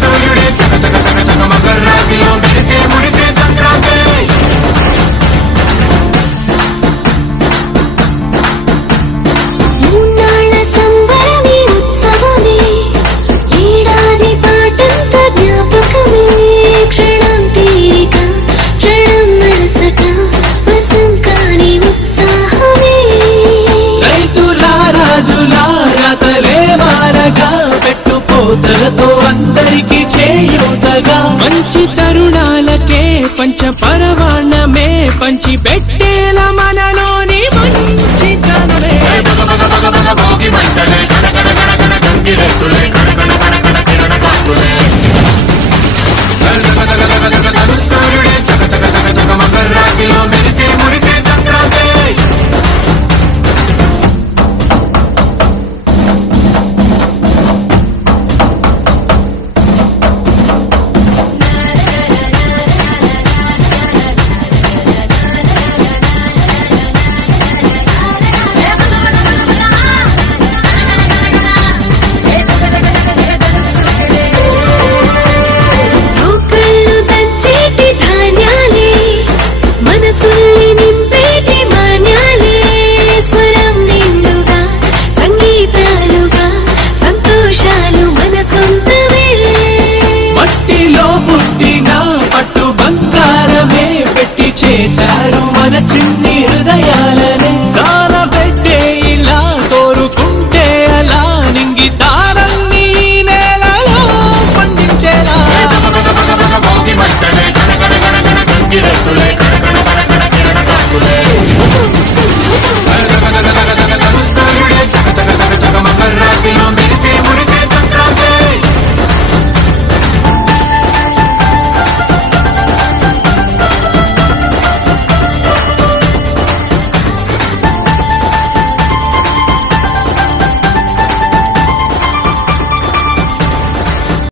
సూర్యుడే చక చక చక చక మకర రాశిలో మెరిసే మురిసే సంక్రాంతి. మూన్నాళ్ళ సంబరమే ఉత్సవమే, ఏడాది పాటంత జ్ఞాపకమే. క్షణం తీరిక క్షణం మనసట వశం కాని ఉత్సాహమే. రైతులా రాజులా రాతలే మారగా పెట్టుపోతలతో అందరికి చేయూతగా మంచి తరుణాలకే పంచ పరవాణమే పంచి పెట్టేల మనలోని మంచితనమే. భోగి మంటలే కడకడ కడకడ గంగిరెద్దులే కడకడ కడకడ కిరణ కాకులే. సూర్యుడే చక చక చక చక మకర రాశిలో మెరిసే మురిసే సంక్రాంతి. రోకళ్ళు దంచేటి ధాన్యాలే, మనసుల్ని నింపేటి మాన్యాలే. స్వరం నిండుగా సంగీతాలుగా సంతోషాలు మన సొంతమే. మట్టిలో పుట్టిన పట్టు బంగారమే పెట్టి చేశారు మన చిన్ని హృదయాలనే. సాల పెట్టే ఇలా కోరుకుంటే అలా నింగి తారల్ని నేలలో పండించేలా. భోగి మంటలే కడకడ కడకడ గంగిరెద్దులే కడకడ కడకడ కిరణ కాకులే. సూర్యుడే చక చక చక చక మకర రాశిలో